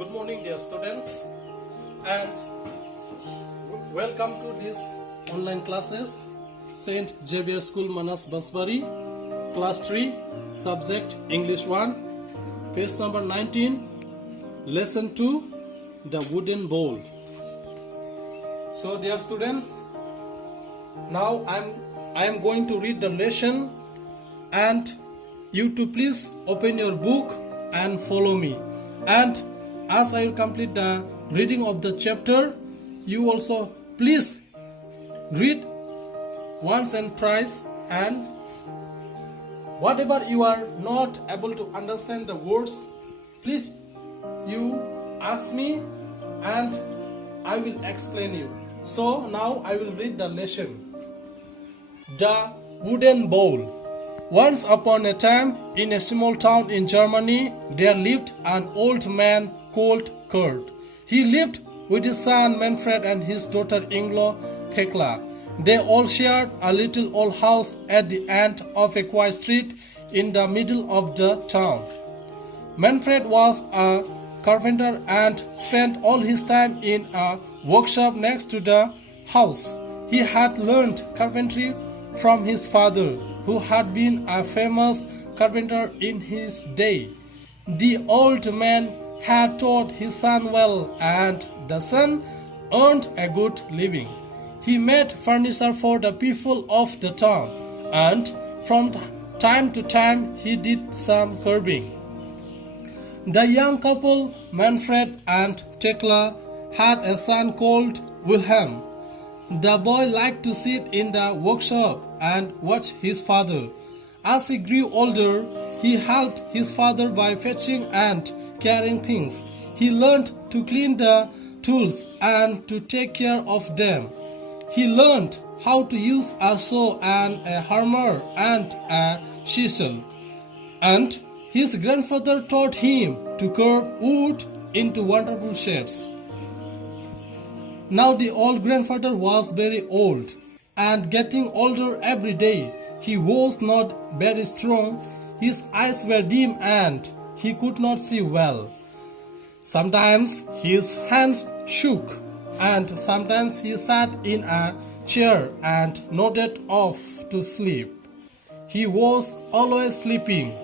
Good morning, dear students, and welcome to this online classes. Saint Xavier School, Manas Basbari, Class 3, Subject English 1, page number 19, Lesson 2, The Wooden Bowl. So, dear students, now I am going to read the lesson, and you to please open your book and follow me. And as I will complete the reading of the chapter, you also please read once and twice, and whatever you are not able to understand the words, please you ask me and I will explain you. So now I will read the lesson. The Wooden Bowl. Once upon a time, in a small town in Germany, there lived an old man called Kurt. He lived with his son Manfred and his daughter-in-law Thekla. They all shared a little old house at the end of a quiet street in the middle of the town. Manfred was a carpenter and spent all his time in a workshop next to the house. He had learned carpentry from his father, who had been a famous carpenter in his day. The old man had taught his son well, and the son earned a good living. He made furniture for the people of the town, and from time to time he did some carving. The young couple, Manfred and Thekla, had a son called Wilhelm. The boy liked to sit in the workshop and watch his father. As he grew older, he helped his father by fetching and carrying things. He learned to clean the tools and to take care of them. He learned how to use a saw and a hammer and a chisel. And his grandfather taught him to carve wood into wonderful shapes. Now the old grandfather was very old and getting older every day. He was not very strong. His eyes were dim and he could not see well. Sometimes his hands shook, and sometimes he sat in a chair and nodded off to sleep. He was always sleeping.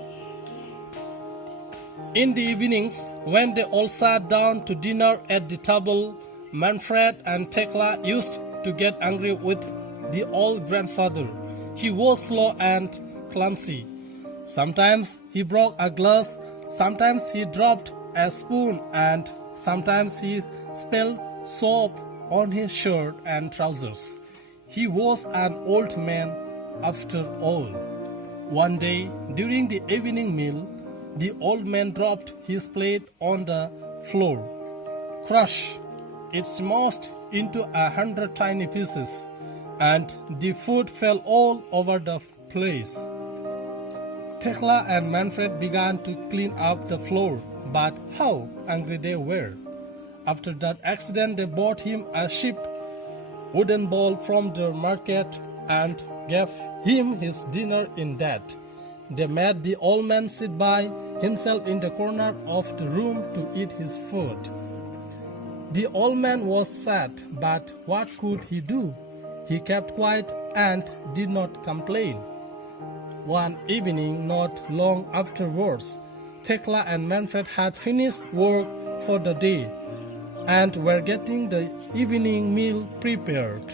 In the evenings, when they all sat down to dinner at the table, Manfred and Thekla used to get angry with the old grandfather. He was slow and clumsy. Sometimes he broke a glass, sometimes he dropped a spoon, and sometimes he spilled soap on his shirt and trousers. He was an old man after all. One day, during the evening meal, the old man dropped his plate on the floor. Crush! It smashed into 100 tiny pieces, and the food fell all over the place. Thekla and Manfred began to clean up the floor, but how angry they were. After that accident, they bought him a cheap wooden bowl from the market and gave him his dinner in that. They made the old man sit by himself in the corner of the room to eat his food. The old man was sad, but what could he do? He kept quiet and did not complain. One evening, not long afterwards, Thekla and Manfred had finished work for the day and were getting the evening meal prepared.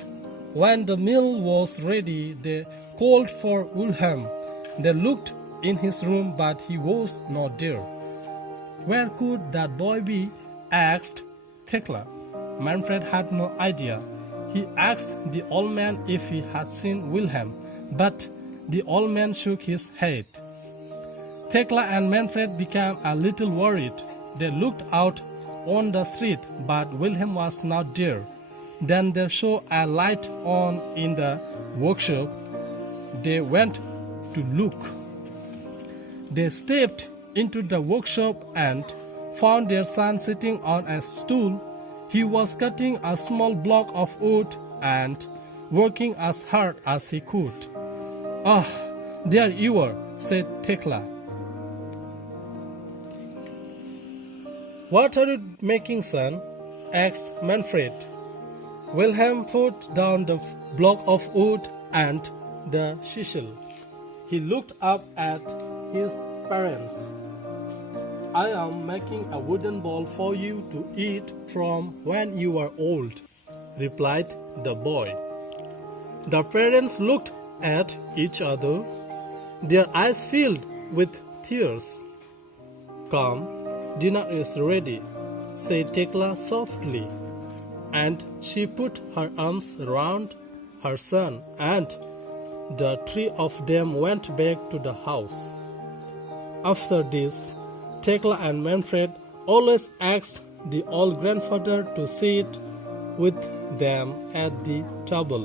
When the meal was ready, they called for Wilhelm. They looked in his room, but he was not there. Where could that boy be? Asked Thekla. Manfred had no idea. He asked the old man if he had seen Wilhelm, but the old man shook his head. Thekla and Manfred became a little worried. They looked out on the street, but Wilhelm was not there. Then they saw a light on in the workshop. They went to look. They stepped into the workshop and found their son sitting on a stool. He was cutting a small block of wood and working as hard as he could. "Ah, there you are," said Thekla. "What are you making, son?" asked Manfred. Wilhelm put down the block of wood and the chisel. He looked up at his parents. "I am making a wooden ball for you to eat from when you are old," replied the boy. The parents looked at each other, their eyes filled with tears. "Come, dinner is ready," said Tekla softly, and she put her arms around her son, and the three of them went back to the house. After this, Tekla and Manfred always asked the old grandfather to sit with them at the table.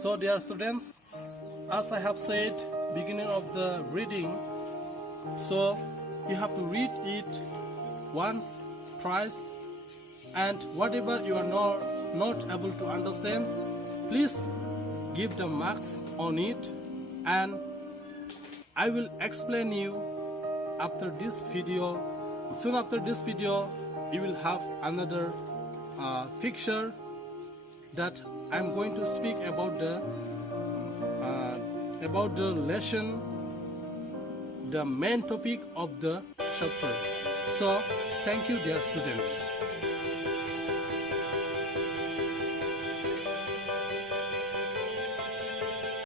So, dear students, as I have said beginning of the reading, so you have to read it once, twice, and whatever you are not able to understand, please give the marks on it, and I will explain you after this video. Soon after this video, you will have another picture that I'm going to speak about the lesson, the main topic of the chapter. So, thank you, dear students.